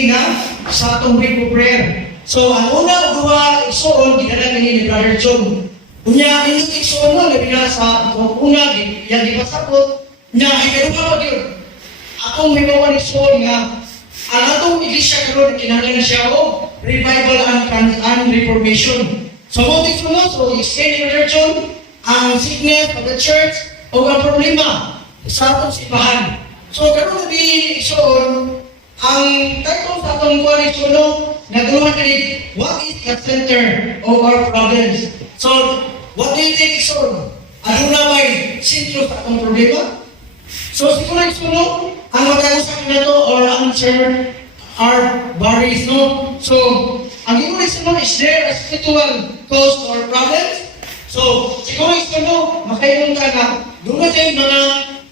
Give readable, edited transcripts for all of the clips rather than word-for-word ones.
pagpili nga sa atong week of prayer. So, ang una o duha, igsoon, ginala ni Brother John. Unya, inyong igsoon mo, labi na sa una, yan di pasakot, na ikaduha pa yun. Atong may mga igsoon nga, ang atong iglesia karon kinahanglan na siya o revival and reformation. So, mo igsoon mo, so, extend ni Brother John, ang sickness of the church, o ang problema sa atong simbahan. So, karon nabi igsoon, ang title sa atong kuwan igsoon, naguluhan ka ni, what is the center of our problems? So, what do you think igsoon? Ano na may sentro sa atong problema? So, siguro igsoon, ang mag-ausap na to or answer our worries, no? So, ang igsoon igsoon, is there a spiritual cause or problems? So, siguro igsoon, makainong ka na, doon na tayo mga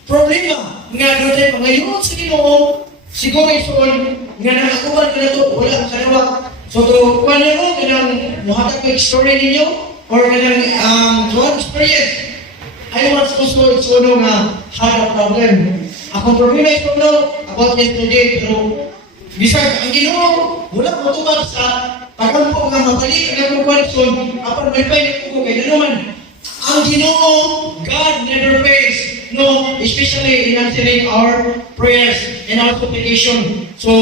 problema, nga doon tayo mga yun sa Ginoo, siguro igsoon, nga nakakuban ka na to, wala ang kalawak. So, to, kung ano mo, ganang muhatag ko story ninyo, or ganang one experience, I want to so igsoon nga had a problem. Akong problema igsoon about yesterday, pero bisag, ang Ginoo, wala matubag sa pagkampo nga mabalik ang akong kwalipson, apan may pwede ko kay naman. Ang Ginoo, God never fails. No, especially in answering our prayers and our supplication. So,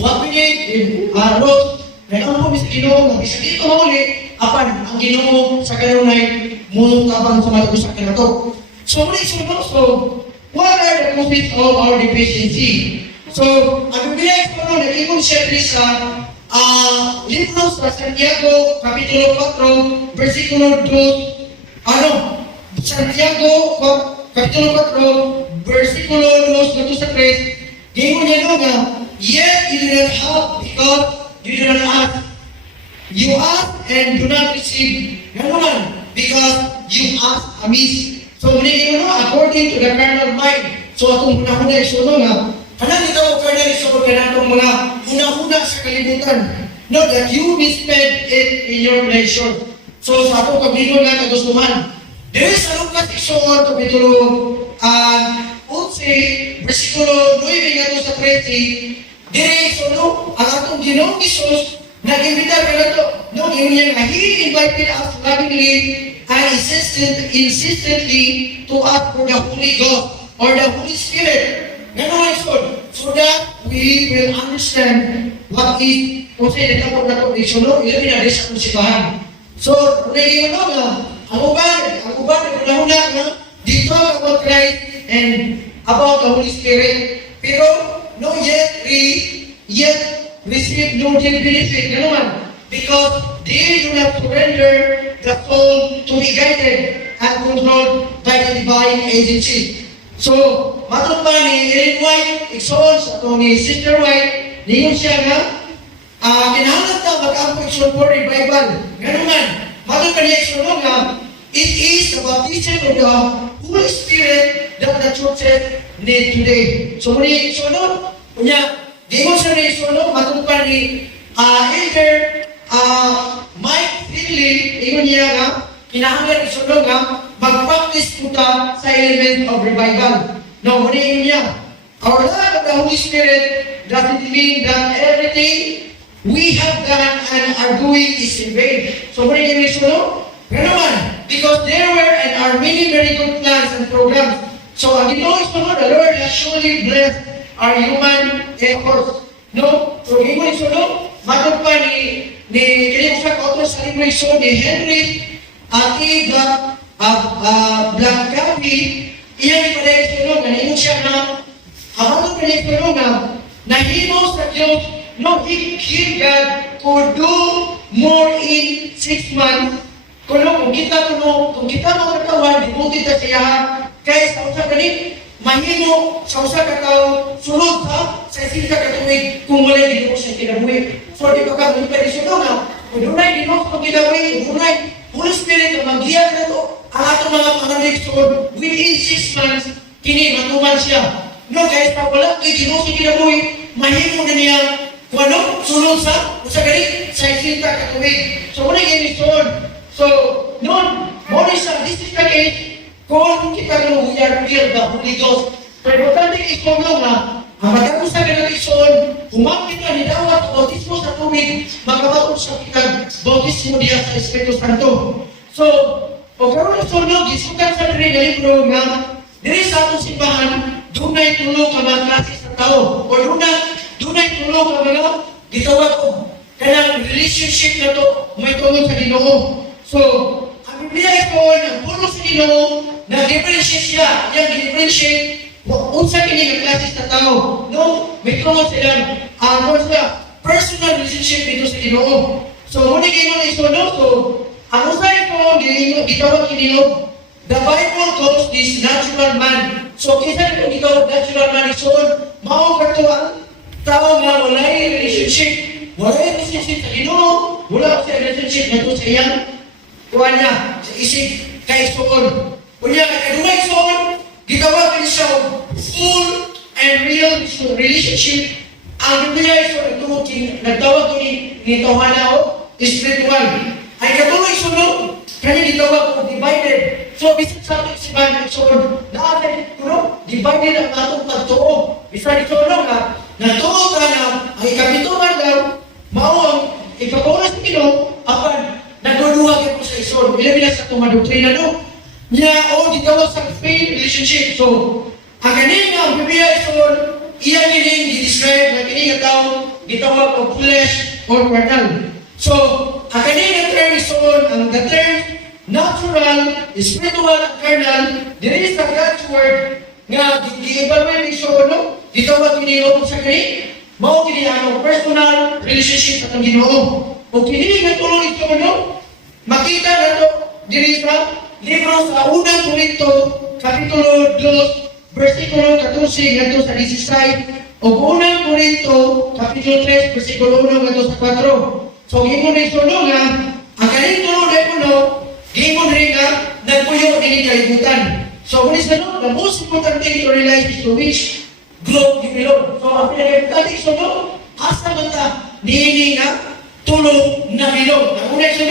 what we need is Lord, nagkampo mi sa Ginoo, nga bisag dito mauli, apan ang Ginoo sa kanunay mulong tabang sa matugusak na to. So, what are the causes of our deficiency? So, ang Biblia ko no, nag-ingon siya sa libro sa Santiago, Kapitulo 4, versikulo 2, Santiago, Kapitulo 4, versikulo 2, hanggang sa 3, gingon niya nga, yet you do not have because you do not ask. You ask and do not receive. Ganon because you ask amiss. So, muli according to the carnal mind. So, atong huna-huna isunod nga, kanang ito o carnal isunod ka na itong mga huna-huna sa kalibutan. Know that you will spend it in your pleasure. So, sa atong kabligon nga kagustuhan. There is a Lucas isunod, Kapitulo 11, versikulo 9 nga ito sa 13, dire isunod, ang atong Ginoong Isus, nag-imbitar ka na ito. No, yun niya nga, He invited us lovingly and insistently to ask for the Holy Ghost or the Holy Spirit. Ganon so that we will understand what is, kung sa'yo natapot na ito, isunod, yun pinadis sa musibahan. So, naging nga, ang uban, naguna-una nga, dito about Christ and about the Holy Spirit. Pero, no yet receive no benefit. Ganon. Because they do not surrender the soul to be guided and controlled by the divine agency. So, matong pa ni Ellen White, igsoon sa ito ni Sister White, ningon siya nga, kinahanglan ta mag-ampo igsoon for revival. Ganun man, matong pa niya igsoon nga, it is the baptism of the Holy Spirit that the churches need today. So, muli igsoon, kunya, ningon siya ni igsoon, matong pa ni Elder Mike Finley, ingon niya nga, kinahanglan isunod nga, mag-practice po ta sa element of revival. Now, muna niya, our love of the Holy Spirit doesn't mean that everything we have done and are doing is in vain. So, muna niya isunod? Pero naman, because there were and are many very good plans and programs. So, ang Ginoo isunod, the Lord has surely blessed our human efforts. No? So, Ginoo isunod, matong pa ni kanyang sa kautos sa libro ni Henry Blackgaby, iyang ipaday isunod, naningon siya na, habang ipaday isunod nahimo sa Diyos, no, He God to do more in 6 months. Kung kita magkatawan, dibuti ta siya, kaya sa usap ganit, mahimo sa usap kataw, sulod sa isinta katuwig, kung wala Ginoo sa kinabuhi. So, di ba ka, may pwede na, kung dunay Ginoo sa kinabuhi, dunay Holy Spirit, mag-iyag na to, ang atong mga pangalikson, within 6 months, kini, matuman siya. No, guys, pag wala kay Ginoo sa kinabuhi, mahimo na niya, kung ano, sulod sa ganit, sa isinta katuwig. So, muna yung so, noon, muna siya, this is the case, kung kita nung we are filled the Holy Ghost. Pero importante is kung na, ang matapos na ganitison, humapit ka ni dawat o bautismo sa tubig, magkabaon sa kitag bautismo diya sa Espiritu Santo. So, o karon na sunog, isukan sa diri nga libro nga, diri sa atong simbahan, dunay tulo ka mga klase sa tao, o dunay tulo ka mga gitawag ko, kanang relationship na to, may tungod sa Ginoo. So, ang Biblia ito, ang puro sa Ginoo, nag-differentiate siya, yung differentiate, unsa kini nga klase sa tao, no? May tungod sila, personal relationship dito sa Ginoo. So, muna Ginoo na iso, no? So, ang usa ito, gitawag Ginoo, the Bible calls this natural man. So, kisa ito gitawag natural man, iso, mao kato ang tao nga walay relationship sa Ginoo, wala siya relationship na ito sa iyang kuha niya, sa isip, kay Soon. Kunya, kadumay Soon, gitawag din siya full and real relationship. Ang Biblia ito, nagtawag ni Tawhana o spiritual. Ay katuloy sunod, kanya gitawag o divided. So, bisan sa ating sibahan ng Soon, naatay, divided ang atong pagtuo. Bisan ito nga, natuo ka na, ang ikapituman daw, maong ikapunas ng Ginoo, apan nagduduha kayo sa Ison. Bila-bila sa itong madoktrina, no? Niya, gitawag sa faith relationship. So, ang ganing nga, Biblia Ison, iyan ganing i-describe na ganing nga tao, gitawag o flesh or carnal. So, ang ganing nga term Ison, ang the term natural, spiritual, and carnal, diri sa God's word, nga, gi-evaluate Ison, no? Gitawag Ginoo sa ganing, mao kini ang personal relationship sa Ginoo. O kini nga tuloy ito no, makita nato diri sa libro sa unang Korinto kapitulo 2 bersikulo 14 ngadto sa 16 o unang Korinto kapitulo 3 bersikulo 1 ngadto sa 4. So gimo ni suno nga ang kaning tulo na kuno gimo rin nga nagpuyo dinhi kalibutan. So when is the most important thing to realize is to which globe you belong. So, ang pinag-ibig so, asa ba ta niini nga tulong na bilog. Ang unay so,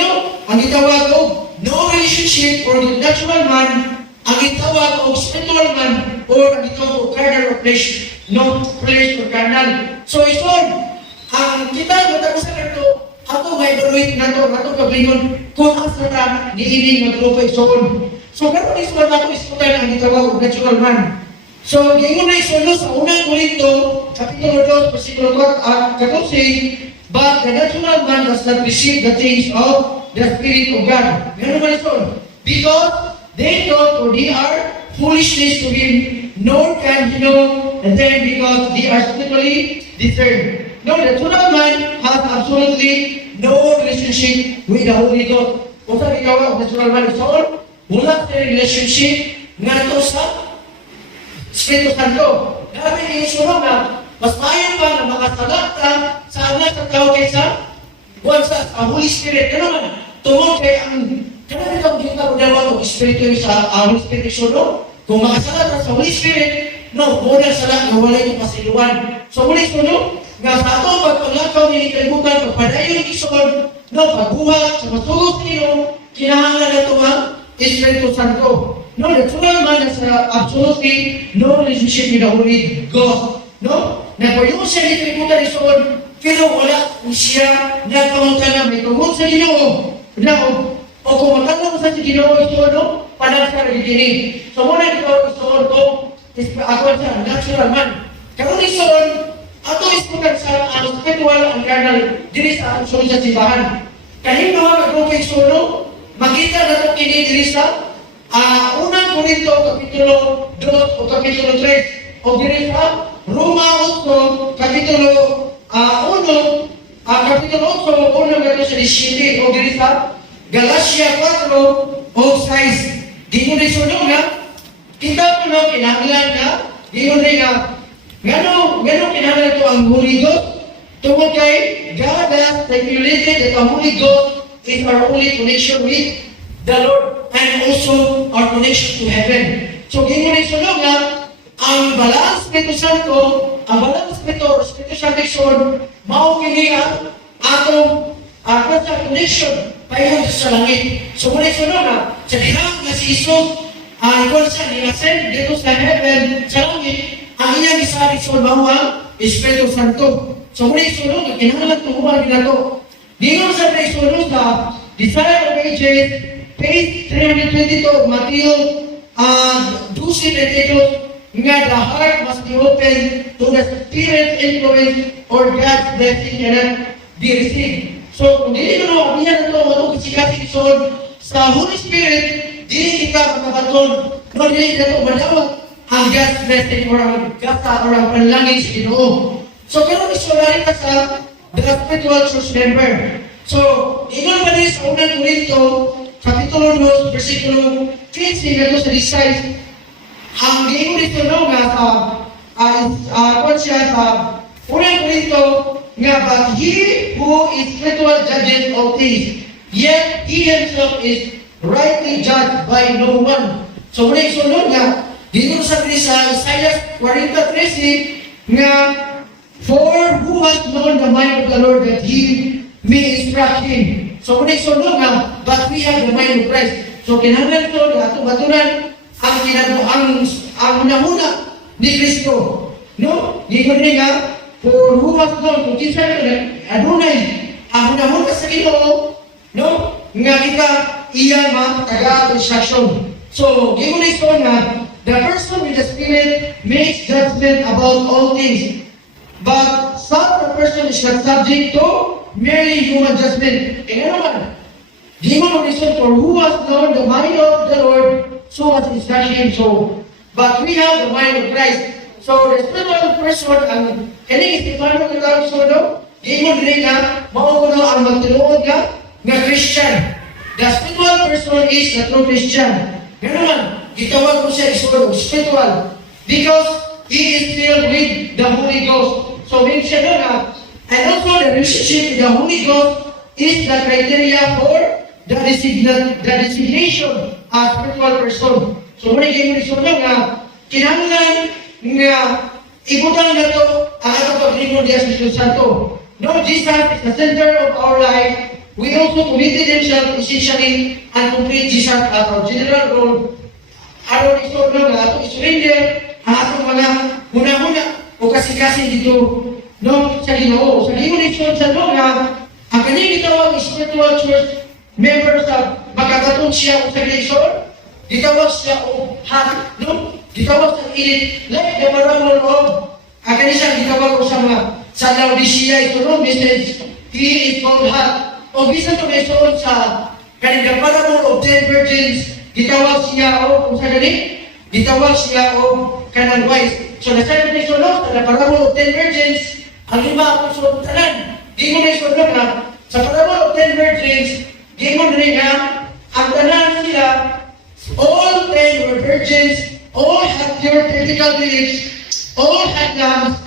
ang itawag ko, no relationship or natural man, ang itawag ko, spiritual man, or ang itawag ko, carnal or flesh, no flesh or carnal. So, ito, ang kita, matakusan na ito, ato may baruit na ito, ato paglingon, kung asa ta niini mag-grupo ison. So, karoon ito na ito, isutan ang itawag ko, natural man. So, gingon na isulo sa unang Korinto, kapitulo 2, versikulo 14, but the natural man does not receive the things of the Spirit of God. Meron ba ito? Because they thought, or they are foolishness to him, nor can he know, and then because they are spiritually discerned. No, the natural man has absolutely no relationship with the Holy Ghost. Kung saan ikaw ang natural man ito, wala sa relationship nga ito sa Espiritu Santo. Grabe yung sunod na, mas mayon pa na makasalat ka sa anak at tao kaysa buwan sa Holy Spirit. Ano man, tungod kay ang kanang itong kita ko daw ang Espiritu sa Holy Spirit sunod. Kung makasalat ka sa Holy Spirit, no, muna salat na wala yung pasiluan. So muli sunod, nga sa atong pagpanglakaw ni kalibutan, pagpadayon ng isunod, no, pagbuhat, sa matulog nilo, kinahanglan na ito ang Espiritu Santo. No, the natural man has absolutely no relationship with the Holy Ghost. No? Nagpayo siya ni kalibutan ison, pero wala siya nagpamunta na may tungkol sa Ginoo. No? O kung matanda mo sa Ginoo ison, no? Panagsa na gini. So muna ito ison ko, ako sa natural man. Karoon ison, ato isputan sa spiritual ang carnal, diri sa ang sa simbahan. Kahit mga kagrupo ison, no? Makita na ito kini diri sa unang Korinto, kapitulo 2 o kapitulo 3, o diri sa Roma 8, kapitulo 1, kapitulo 8, unang gato sa 17, o diri sa Galatia 4, o 6. Di mo rin sunod nga, kita po na kinahanglan nga, di mo rin nga, gano'ng kinahanglan ito ang Holy Ghost? Tungkol kay God has regulated that the Holy Ghost is our only connection with the Lord and also our connection to heaven. So, ganyan rin sunod nga, ang balang Espiritu Santo, ang balang Espiritu Santo, maukini ang atong connection paihon sa langit. So, muna sunod nga, sa dihang na si Isus, ikaw siya nilasen dito sa heaven, sa langit, ang iyang isari sa bahwa Espiritu Santo. So muna isunod, kinahanglan tuhuan nila to. Dino sa isunod sa Desire of Ages, page 322, Matthew 12:22, nga the heart must be open to the Spirit's influence or God's blessing cannot be received. So kung dili mo abiyan na ito, matong kisikasi isunod sa Holy Spirit, dili kita makabaton, no dili na ito madawat ang God's blessing or ang gata or ang panlangin sa Ginoo. So pero isulari ka sa the spiritual church member. So, ingon pa rin sa unang Korinto, Kapitulo 2, versikulo 15, gato sa 16, ang ingon dito no nga sa unang Korinto, nga, but he who is spiritual judges all things, yet he himself is rightly judged by no one. So, muna isunod nga, dito sa Isaiah 40:13, nga, for who has known the mind of the Lord that he may instruct him. So, muna isunod nga, but we have the mind of Christ. So, kinahanglan ito, atong batunan, ang unahuna ni Kristo. No? Di ko rin nga, for who has known, kung kinsa ito, adunay, ang unahuna sa Ginoo, no? Nga kita, iya taga-instruction. So, di ko rin ito nga, the person with the Spirit makes judgment about all things. But such a person is not subject to merely human judgment. E nga naman, di mo reason for who has known the mind of the Lord, so as instruct him so. But we have the mind of Christ. So the spiritual person, ang kaning Stefano ng tawag so, no? Di mo rin nga, mauuno ang magtuluod nga Christian. The spiritual person is the true Christian. Nga naman, gitawag mo siya spiritual. Because he is filled with the Holy Ghost. So, means siya nga, and also the relationship with the Holy Ghost is the criteria for the designation as spiritual person. So, muna yung reason nga, kinahanglan nga ibutang na ito ang atong pag-limon di Espiritu Santo. No, Jesus is the center of our life. We also committed himself essentially and complete Jesus as our general role. Aron iso nga atong surrender ang atong mga huna-huna o kasi-kasi dito, no, sa Ginoo. Sa Ginoo sa nga, ang kanyang gitawag spiritual church member sa magkakaton siya o sa Ginoo, gitawag siya o hot, no? Gitawag sa ilit, like the maramon of, ang kanyang gitawag o sa mga, sa Laodicea, ito no, message, he is called hot. O bisan ito may soon sa kanyang maramon of 10 virgins, gitawag siya o, kung sa gani, gitawag siya o kanang wise. So, nasabi na isunod, sa parabol of 10 virgins, ang 5 akong sunod tanan. Di mo na isunod na, sa parabol of 10 virgins, di mo na nga, ang tanan sila, all 10 were virgins, all had pure biblical beliefs, all had lambs,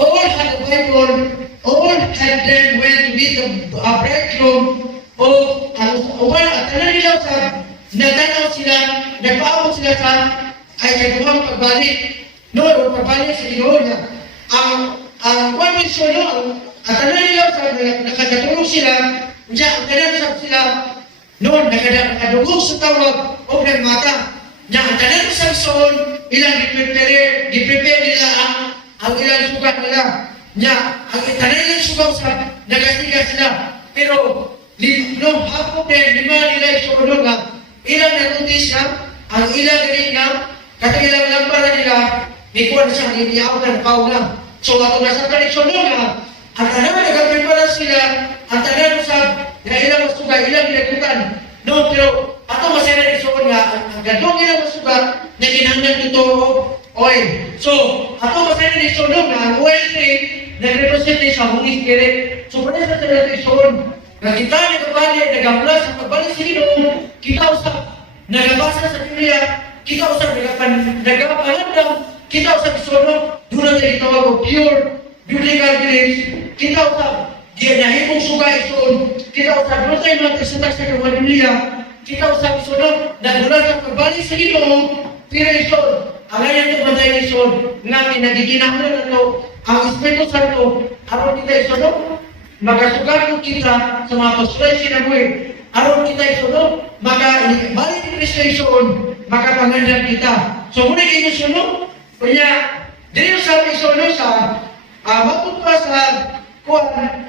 all had the Bible, all had learned when to meet the bridegroom, o ang tanan nila sa, natanaw sila, nagpaabot sila sa, ay kagawang pagbalik. No, pagbalik sa Ginoo niya. Ang one mention, no, ang tanan nila sa nakatulong sila, niya, ang tanan sa sila, no, nakadugog sa tawag o nagmata. Niya, ang tanan sa son, ilang di-prepare nila ang ilang sugat nila. Niya, ang tanan nilang sugat sa nagasiga sila. Pero, no, hapon din, 5 nila isunod nga, ilang nanutis na, ang ilang galing nga, katilang lampara nila, may kuwan siya, niniyaw na napaw na. So, ato nasa koneksyon nga, ang tanan nagapipara sila, ang tanan sa ilang masuga, ilang nilagutan. No, pero ato masaya na isuon nga, ang gandong ilang masuga, na kinahanglan dito oil. So, ato masaya na isuon nga, ang oil tree, nag-represent sa Holy Spirit. So, pwede sa tanan isuon, na kita nagabali, nagablas, nagbalik sa Ginoo, kita usap, nagabasa sa Biblia, kita usap nagapahandam, kita usap isunod, doon natin itawag o pure biblical beliefs, kita usap, nahimong suga isunod, kita usap, doon tayo mga kasatak sa Biblia, kita usap isunod, na doon sa pagbalik sa Ginoo, pero isunod, ang ngayon ito matay isunod, nga pinagiginahon na ito, ang Espiritu Santo, aron kita isunod, magasugar ko kita sa mga pasuray sinabuhi, aron kita isunod, balik ni Kristo isunod, makapangandan kita. So, muna kayo sunod, kanya, dito sa isunod sa, matod pa sa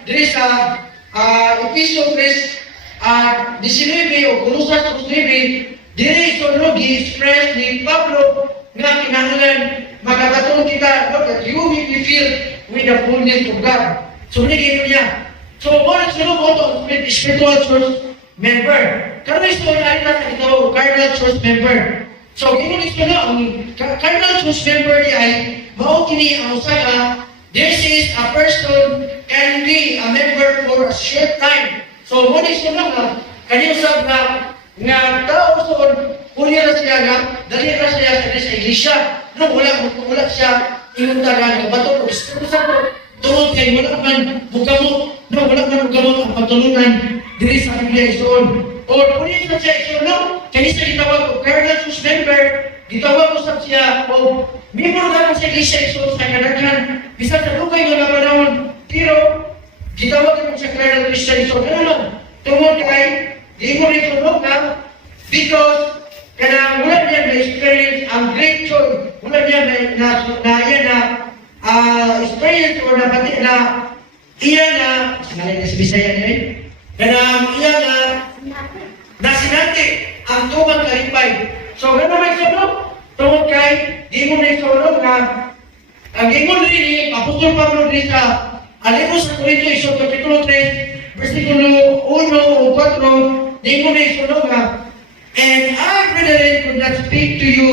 there is a episode 19 o Colosas 19, dire isunod gi-express ni Pablo nga kinahanglan magkakatulong kita that you will be filled with the fullness of God. So, hindi niya. So, what is the spiritual church member? Karon ito na sa ito, cardinal church member. So, gano'n ito na, ang cardinal church member niya ay maukini ang usaga. This is a person can be a member for a short time. So, what is ito na kaniyong sab nga tao so, huli na siya nga, dali na siya sa iglesia. No, wala siya inuntagan ng bato. Espiritu Santo, tungod kay wala man bugamot, no, wala man bugamot ang patulunan diri sa Biblia ison. O punin na siya ison, no, kani sa gitawag o cardinal church member, gitawag ko sa siya o member na sa iglesia ison sa kadaghan, bisan sa lugay nga panahon, pero gitawag ko sa cardinal Christian ison. Ano lang, tungod kay di mo rin tulog na because kanang wala niya na experience ang great joy, wala niya na experience or na pati na iya na sinalay na si Bisaya niya kanang iya na sinati ang tubang kalipay. So gano'n may sunod tungod kay di mo na sunod na ang gingon rin ni Apostol Pablo rin sa Alimos sa Corinto Iso Kapitulo 3 versikulo 1 o 4 di mo na sunod na and I, brethren, could not speak to you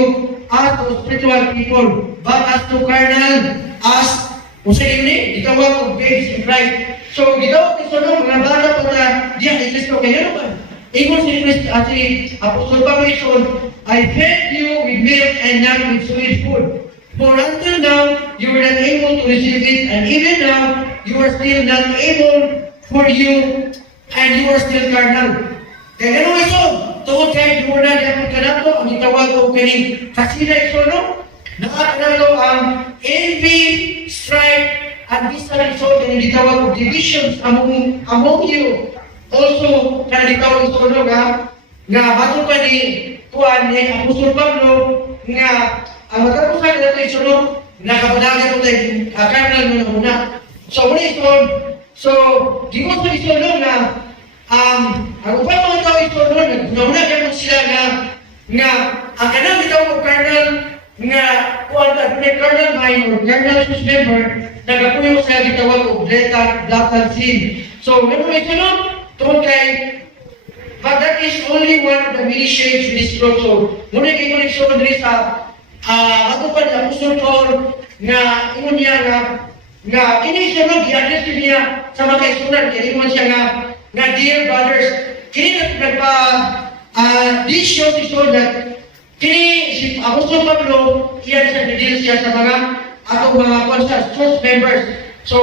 as to spiritual people, but as to carnal, as kung sa ini, gitawag of babes in Christ. So, gitawag ni Solomon, mga bata pa na diyan ni Kristo kayo naman. Ingon si Kristo, si Apostol Pablo, I fed you with milk and not with sweet food. For until now, you were not able to receive it, and even now, you are still not able for you, and you are still carnal. Kaya gano'n ito, tungod kayo muna di ako kanato, ang itawag ko kaning kasina ito, no? Nakakanalo ang envy, strife, at bisan ito, kaya itawag ko divisions among you. Also, kaya itawag ito, no, nga bago pa ni Juan, ni Apostol Pablo, nga ang matapusan na ito, no? Nakapadagan ko tayo, kanal mo na muna. So, muna ito, so, di mo sa ito, no, na ang upang mga tao ito noon, nauna sila nga ang kanang itaw ko carnal nga kuwan at may carnal mind or carnal church member nagapuyo sa gitawag o blatant sin. So, gano'n ito noon, tungkol kay but that is only one of the many shades in this world. So, muna kayo koneksyon rin sa ato pa ni Apostol Paul nga ingon niya nga ini siya nag-i-address niya sa mga kaisunan, kaya ingon siya nga dear brothers, kini this shows is so that kini si Apostol Pablo iyan siya nagdil siya sa mga atong mga church members. So,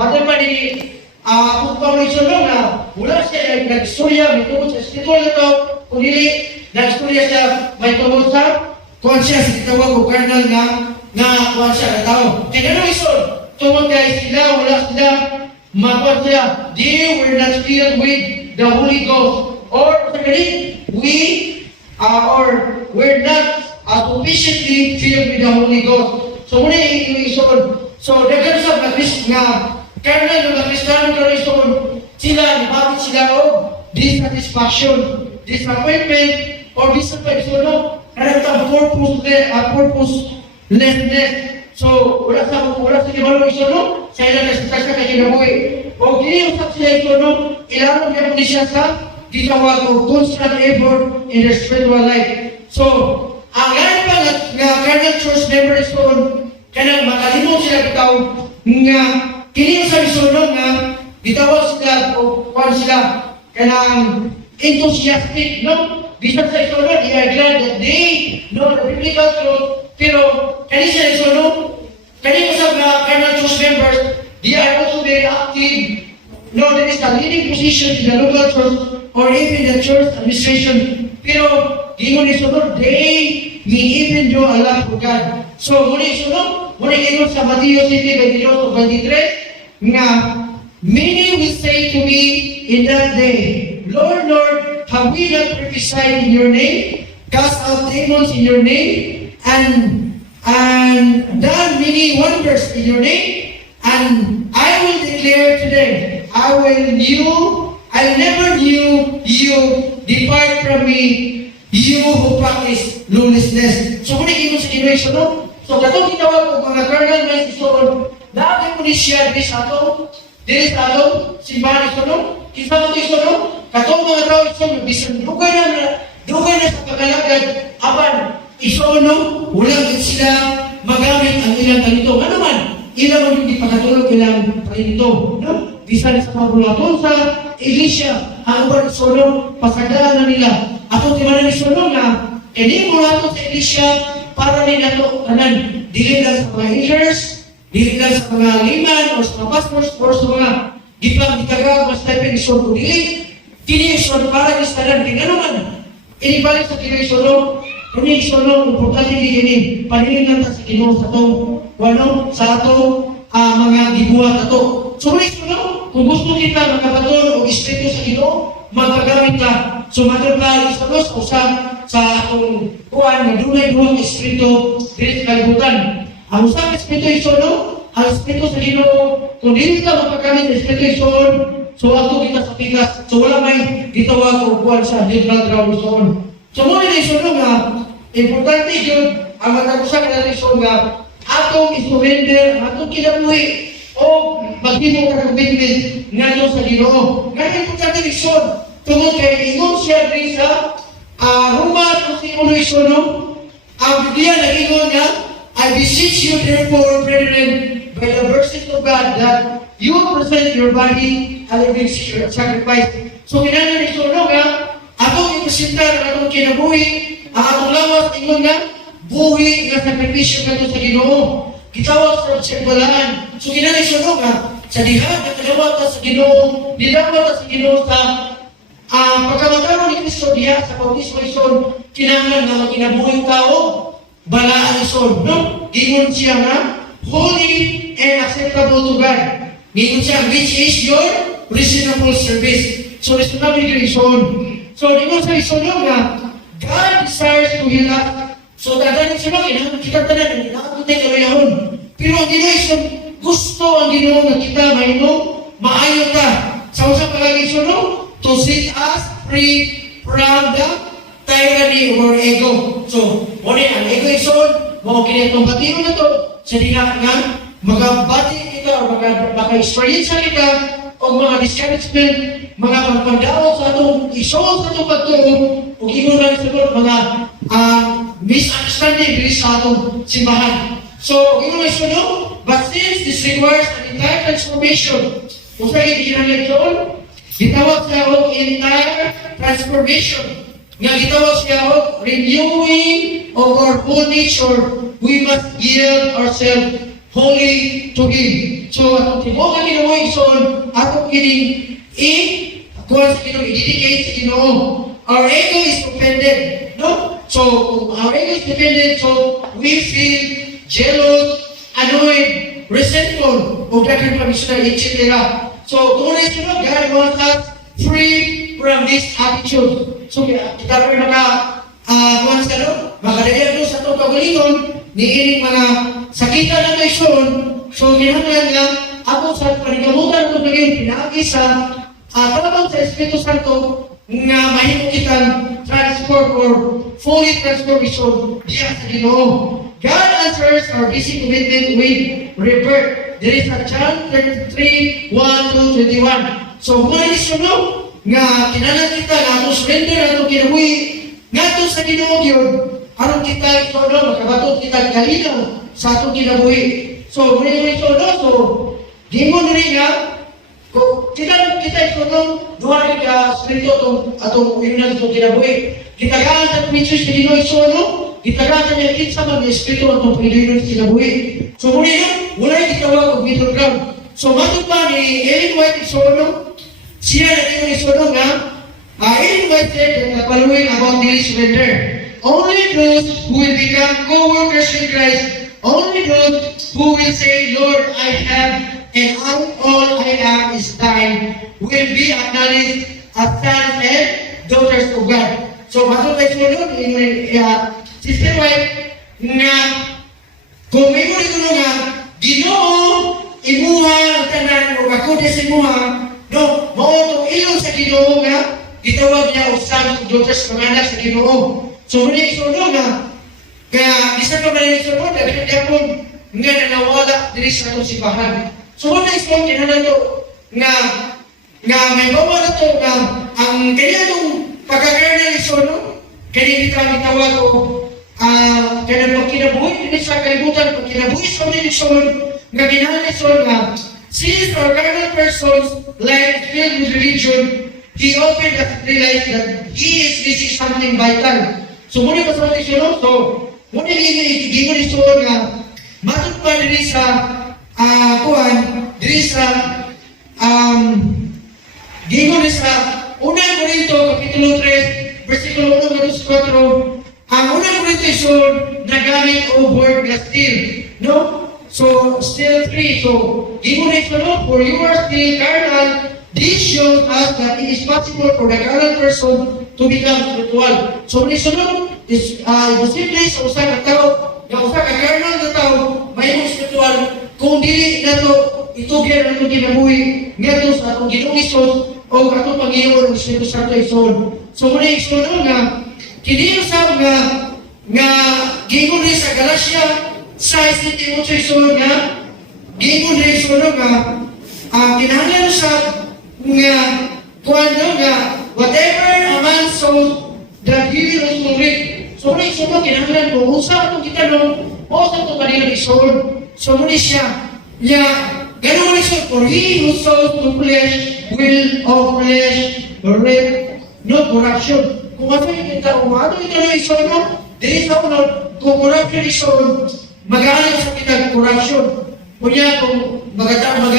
matay pa ni Apostol Pablo iso nga wala siya nag-istorya may tungkol sa spiritual na to, kung hindi nag-istorya siya may tungkol sa kuwan siya sa tawag o carnal nga kuwan siya na tao. Kaya gano'n iso, tungkol kay sila, wala sila makuha siya, they were not filled with the Holy Ghost. Or, we're not sufficiently filled with the Holy Ghost. So, muna yung ison. So, dagan sa mga nga, carnal ng mga Kristiyano karon ison, sila, bakit sila o dissatisfaction, disappointment, or bisan pa ison, no? Karantang purposelessness. So, wala sa kibalo ison, no? Sa ilang nasasasya kay kinabuhi. O giniyusap sila ito, no? Ilanong niya po siya sa gitawag o constant effort in their spiritual life. So, ang gano'n pa nga carnal church member ito, kanang makalimot sila bitaw nga kiniyusap ito, no? Nga bitawag sila o kwan sila kanang enthusiastic, no? Bisan sa ito, no? They are glad that they know the biblical truth, pero kanisa ito, no? Kanina sa mga carnal church members, they are also very active. No, there is a leading position in the local church or even the church administration. Pero, di mo ni sunod, they may even do a lot for God. So, muna sunod, muna kayo sa Matthew 7:22-23, nga, many will say to me in that day, Lord, Lord, have we not prophesied in your name, cast out demons in your name, and done many wonders in your name, and I will declare to them I never knew you, depart from me, you who practice lawlessness. So, kung ikino sa generation, no? So, katong gitawag ko mga carnal minds isoon, dahil mo ni siya diri sa ato, simbahan isoon, kinsa mo isoon, no? Katong mga tao isoon, bisan dugay na sa kagalagad, apan, isoon, no? Walang sila magamit ang ilang talito. Ano man, ilang ang hindi pagkatulog ilang talito, no? Bisan sa pagbulatong sa iglesia, ang uban isoon, pasagdaan na nila. Atong timanan isoon na, hindi mo nato sa iglesia, para rin nato kanan, dili lang sa mga elders, dili lang sa mga liman, o sa mga pastors, o sa mga gipang-gitagaw, mas type isoon ko dili, kini isoon para istanan, kaya naman, inibalik sa kini isoon, kini isoon, importante kini, paningin lang sa Ginoo sa itong, sa atong mga gibuhat ato. So, kung gusto kita magkapatol o espiritu sa Ginoo, magagamit ka. So, matulad sa Diyos o sa atong kuwan na dunay duwang espiritu diri sa kalibutan. Ang usang espiritu isono, ang espiritu sa Ginoo, kung dili ka magagamit sa espiritu isoon, so ato kita sa pikas. So, wala may gitawag o kuwan sa neutral ground isoon. So, muna na isono nga, importante yun, ang matag-usap na isoon nga, atong isurrender, atong kinabuhi, o maghimo ka commitment nga sa Ginoo. Ngayon po natin isun, tungod kay ingon siya rin sa Roma 12:1, ang Biblia nag-ingon nga, I beseech you therefore, brethren, by the mercies of God, that you present your body a living sacrifice. So kinahanglan isun nga, atong ipresentar ang atong kinabuhi, ang atong lawas, ingon nga, buhi nga sakripisyo kato sa Ginoo. Gitawag sa simbahan. So kinahanglan isun nga, sa diha na kadawat sa Ginoo, didawat sa Ginoo sa pagkamataro ni Kristo diha sa bautismo isun, kinahanglan nga magkinabuhi tao, balaan isun, no? Gingon siya nga, holy and acceptable to God. Gingon siya, which is your reasonable service. So, reasonable yun isun. So, gingon sa isun yun nga, God desires to heal us. So, dadanin siya nga, kinahanglan kita tanan, kinahanglan kita kalayahon. Pero ang Ginoo isun, gusto ang Ginoo na kita mainom, maayon ta. Sa usang palagi isun, no? To set us free from the tyranny of our ego. So, muna ang ego isun, mga kinitong batiyo na to, sa diha nga, magabati kita o maka-experience kita o mga discouragement, mga pagpandao sa itong isun sa itong pagtuo o gingunan sa itong mga misunderstanding dili sa itong simbahan. So, gingunan isun, no? But since this requires an entire transformation, kung sa'yo gingunan isun, gitawag siya o entire transformation. Nga gitawag siya o renewing of our whole nature. We must yield ourselves wholly to Him. So, atong tibukan Ginoo ison, atong kining kuwan sa Ginoo, i-dedicate sa Ginoo. Our ego is offended, no? So, our ego is offended, so we feel jealous, annoyed, resentful, o dagang pamisyon, etc. So, kung na ito, God wants us free from this attitude. So, kita rin kuwan sa makadagyan sa itong pagalingon, niining mga sakita na ito isun. So, kinahanglan nga, ako sa panigamutan ito naging pinagi sa talabang sa Espiritu Santo nga mahimo kitang transform or fully transformation diya sa Ginoo. God answers our basic commitment with rebirth. There is a John 33:1-21. So, kung ano isun, no? Nga kinahanglan kita nga atong surrender atong kinabuhi ngadto sa Ginoo gyud aron kita ito makabatot kita kalinaw sa atong kinabuhi. So muna ito so gingon rin nga kung kita ito duha ka spirito atong uyunan sa kinabuhi. Gitagaan sa pictures sa Ginoo ito gitagaan niya kinsa man espiritu atong uyunan sa kinabuhi. So muna yun wala gitawag og middle ground. So matod pa ni Ellen White ito siya na ito ito nga Ellen White said that the following about daily surrender. Only those who will become co-workers in Christ, only those who will say, Lord, I have, and all I am is thine, will be acknowledged as sons and daughters of God. So, matod tayo sunod, Sister White, nga, kung may mo ito nga, Ginoo, imuha, ang tanan, o ako sa imuha, no, Ginoo nga gitawag niya og sons ug daughters panganak sa Ginoo. So muna isuno nga kaya isa ka man isuno dili gyapon nga nanawala diri sa atong simbahan. So muna isuno kinahanglan to nga may mawala to nga ang kanilang pagkakernal isuno kani gitawag og kanang pagkinabuhi din sa kalibutan, pagkinabuhi sa religion, nga ginahalison nga, since our carnal persons like filled with religion, he often realized that he is missing something vital. So, muna pa sa religion, so, muna ginahalison nga, matod pa diri sa, diri sa, ginahalison sa, unang Korinto, Kapitulo 3, versikulo 1 hanggang 4, ang unang quotation nagamit o word na still, no? So, still 3. So, given no, for you are still carnal, this shows us that it is possible for the carnal person to become spiritual. So, sunod is, simply sa usa ka tao, na usa ka carnal na tao, may spiritual, kung dili na to, itugyan na ito ginabuhi, nga to sa atong Ginoong Hesus, o atong Panginoon ng Espiritu Santo Ison. So, muna isunod nga, kini usab nga gingon ni sa Galatia 6:18 isunod nga gingon ni isunod nga kinahanglan usab nga kuano nga whatever a man sows that he will also reap. So muna isunod kinahanglan kung usa atong gitanong o sa itong kanilang isunod. So muna siya niya ganun muna isunod, for he who sows to flesh will of flesh reap no corruption. Kung ano yung kita, umano yung tanong isono, dili sa unod, kung corruption isono, mag-aalit sa kita corruption. Kunya, kung magatanong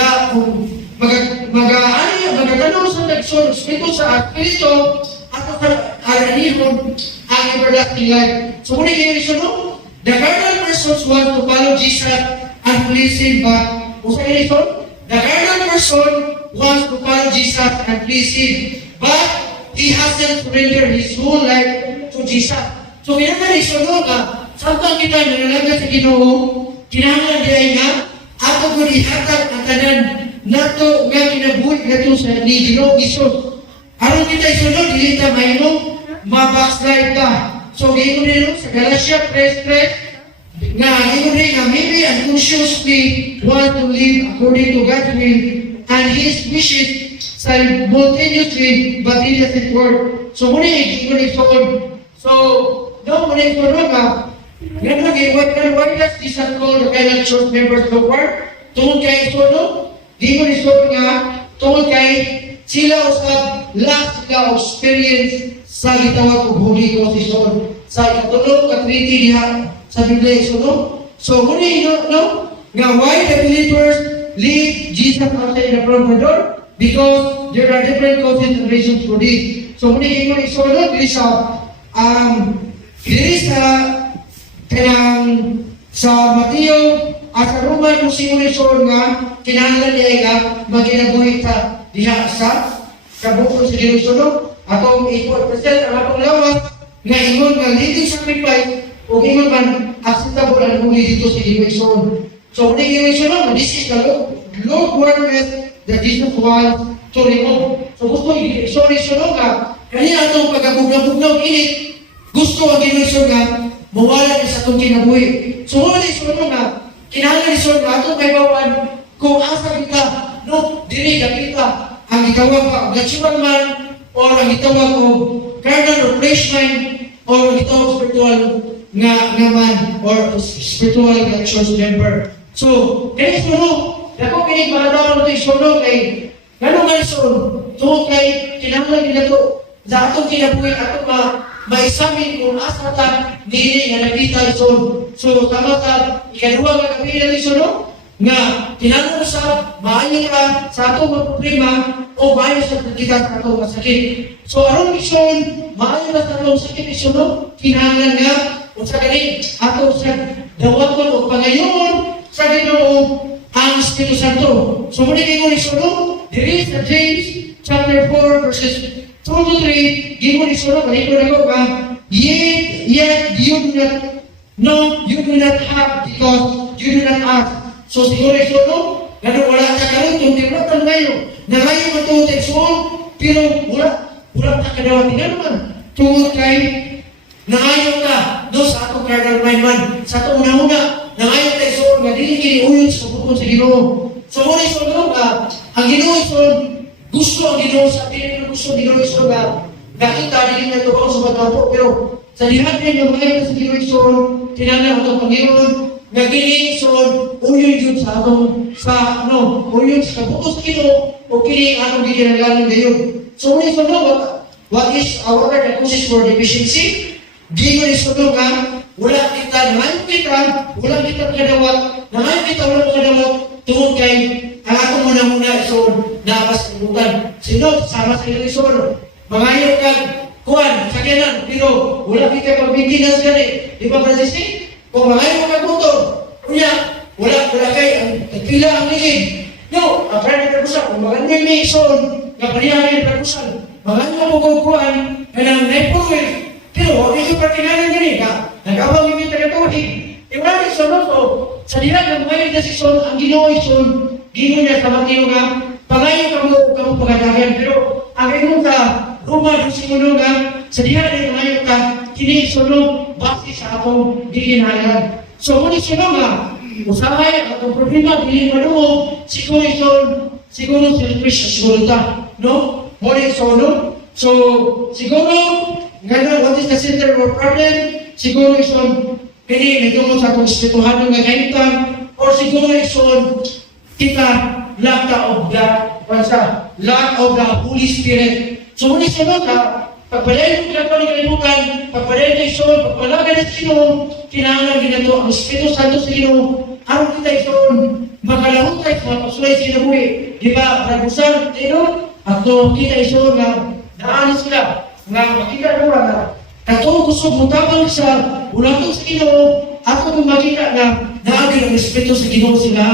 sa tagsono, spirito sa spirito, at sa aranihon, ang everlasting life. So, kung hindi isono, the carnal persons want to follow Jesus and please Him, but, kung sa isono, the carnal person wants to follow Jesus and please Him, but, he hasn't surrendered his whole life to Jesus. So, kinahanglan isunod nga, samtang kita nanalagay sa Ginoo, kinahanglan diay nga, ato ko ihatag ang tanan, nato nga kinabuhi nato sa ni Ginoo Hesus. Aron kita isunod, dili ta mahimo, mabackslide ka. So, gingon nila sa Galatia 3:3, nga gingon nila nga maybe unconsciously want to live according to God's will and His wishes simultaneously, but it doesn't work. So, muna yung So, no, muna yung nga, ganun lagi, why does Jesus call the Kailan Church members to work? Tungkol kay Isono, di mo nga, tungkol kay sila usab, lack sila experience sa gitawag ko Holy Ghost Isono. Sa ikatulong katriti niya sa Biblia Isono. So, muna yung nga, why the believers leave Jesus outside the front door? Because there are different causes and reasons for this. So, muna yung isunod, dili sa kanang sa Mateo at sa Roman, kung sino isunod nga, kinahanglan niya nga, magkinabuhi sa diha sa kabukon sa ginusunod, atong 8% ang atong lawas, nga ingon nga leading sacrifice, o ingon man, acceptable ang huli dito sa ginusunod. So, muna yung isunod, this is the Lord wordness that Jesus wants to remove. So gusto sunod nga, kanya atong pagkabugnaw-bugnaw init, gusto ang ginusunod nga, mawala na sa itong kinabuhi. So muna sunod nga, kinahanglan sunod nga, atong kaibawan, kung asa kita, no, dili kita, ang gitawag pa, natural man, or ang gitawag ko, carnal or flesh mind, or ang gitawag spiritual nga man, or spiritual nga church member. So, kaya sunod, ako kinig mahalaman ito isunod kay ganun nga isunod tungkol kay kinahanglan nila ito sa atong kinabuhi ato maisamin kung asa ta nili nga nakita isunod. So tama sa ikaduha nga kapilan isunod nga kinahanglan sa maayo ka sa atong mga problema o maayo sa kita sa atong masakit. So aron isunod maayo na sa atong sakit isunod kinahanglan nga o sa galing ato sa dawaton o pangayon sa Ginoo ang Espiritu Santo. So, muna gingon isunod, diri sa James chapter 4 verses 2 to 3, gingon isunod, kanito na ko ka, yet you do not know, you do not have because you do not ask. So, siguro isunod, ganun wala ka karoon, kung di mo ngayon, na ngayon matutay so, Pero wala na kadawat nga naman. Tungod kay, nangayon ka, no, sa atong carnal mind man, sa atong una-una, nangayon tayo so, nga dili kini sa bukod sa Ginoo. So, muna iso ang Ginoo iso, gusto ang Ginoo sa atin, gusto ang Ginoo iso nga, nakita, dili na ito sa magkapo, pero sa lihat din ng mga sa Ginoo iso, tinanong atong Panginoon, nga kini iso, uyon yun sa atong, uyon sa bukod sa Ginoo, o kini anong ginagaling ngayon. So, muna iso what is our causes for deficiency? Di mo iso nga, wala kita, wala kita kadawat, wala kadawat, tungkol kay ang atong muna iso, napas ibutan. Sino, sama sa ilang iso, mangayon ka, kuhan, sakyanan, pero wala kita pag-maintenance gani. Di ba, Francis? Kung mangayon ka motor, wala kay, pila ang ligid. No, ang private perkusan, kung maganyan may ison, kapanihan yung perkusan, maganyan mo kung kuhan, kanang naipurwil, pero huwag ito patingalan gani ka, nag-abang yung taga-tuhin. Wala rin sa mga sa dilag ng mga desisyon, ang Ginoo ison, Ginoo niya sa matiyo nga, pangayon kamo pagkadagan, pero ang inong ka, Roma, simulo nga, sa dilag ng mga ka, kini isuno, base sa atong ginahalagan. So, muna isuno nga, usahay, atong problema, hindi maluho, siguro siguro ta, no? Muna isuno. So, siguro, nga what is the center of problem? Siguro isuno, kini nagtungkol sa atong espirituhano nga kaitan, or siguro ison kita lack of the Holy Spirit. So muna ison ka, pagpadayon ko na kalimutan, pagpadayon na ison, pagpalagan na Ginoo, kinahanglan ginato ang Espiritu Santo sa Ginoo, araw kita ison, makalahot tayo sa mga pasuloy sa kinabuhi. Di ba, pragusan, ato kita ison nga, naan sila, nga makita naman na, katong gusto mutabang sa ulatong sa Ginoo, ako kung makita na naagin ang respeto sa Ginoo sila.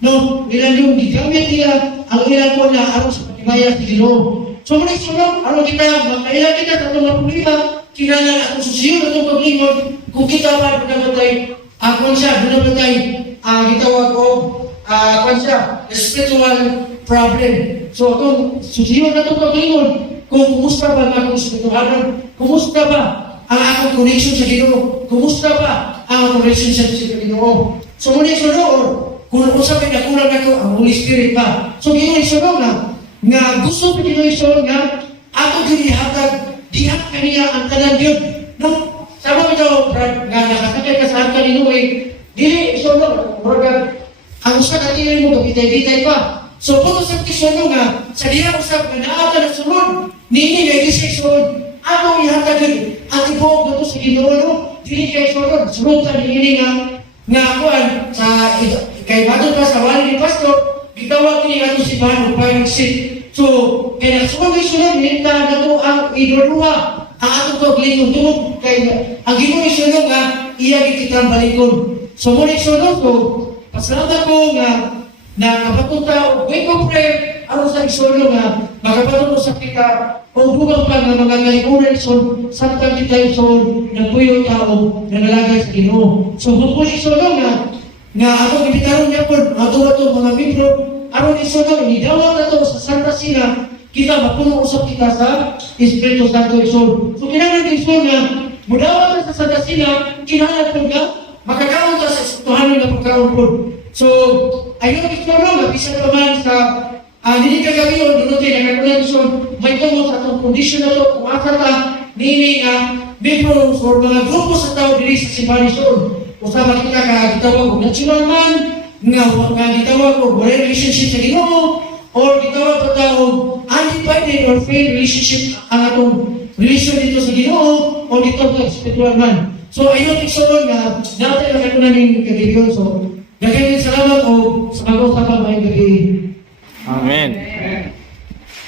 No, ilan yung gigamit nila, ang ilan ko na araw sa patimaya sa Ginoo. So, muna isunod, araw kita, makailan kita sa itong mga problema, kinala atong susiyo na itong paglingon, kung kita pa pagkamatay, kung siya, pagkamatay, gitawag ko, spiritual problem. So, itong susiyo na itong paglingon, kung kumusta ba ang akong spiritualan, kumusta ba ang akong connection sa Ginoo, kumusta ba ang akong relationship sa Ginoo. So, muna isunod, kung usapin na kulang ako ang Holy Spirit ba. So, Ginoo isunod nga gusto ko Ginoo isunod nga, atong ginihatag, dihat kaniya ang tanan yun. No? Sama ito, nga nakasakit ka sa harta ni Noe, dili isunod, ang usa natin mo, kapitay-bitay pa. So, kung usap isunod nga, sa diya usap, na naata na sunod, nini na isunod, atong ihatag yun, ang ibog na ito sa Ginoo, no? Dili kayo sunod sa nini nga akuan, sa kay matod pa sa wali ni Pastor, gitawag ni ato si Mano, parang sit. So, kaya nagsunod minta na ito ang iduluha, ang atong paglingon, tunog, kaya ang Ginoo isunod nga, iya kitang balikon. So, muna isunod ko, pasalamat ko nga, na kapatunta, wake up prayer, ano sa isunod nga, makapatunta sa kita, o bugang pa nga mga ngalikunan son, samtang kita son, nagpuyo tao, nangalagay sa Ginoo. So, bukuli isunod nga ako ibitaron niya po, ato mga membro, aron isunod, idawat na to sa Santa Sina, kita mapuno usap kita sa Espiritu Santo isunod. So, kinahanglan isunod nga, mudawat na sa Santa Sina, kinahanglan po nga, makakaon ta sa Tuhanon na pagkaon po. So, ayun isunod, mabisa naman sa hindi ka gabi yun, dunutin, nagkakunan so, may tungo sa itong kondisyon na ito, kung asa ta, nini nga, membro, or mga grupo sa tao, dili sa simbanisyon. Usama kita ka, gitawag o national man, nga gitawag o wala relationship sa Ginoo, or gitawag pa tao, undivided or failed relationship, ang atong relation dito sa Ginoo, o dito sa spiritual man. So, ayun, iksunod nga, natin ang kakunan ng kagibyon. So, nagkakin salamat o sa pag-usapan may gabi. Amen.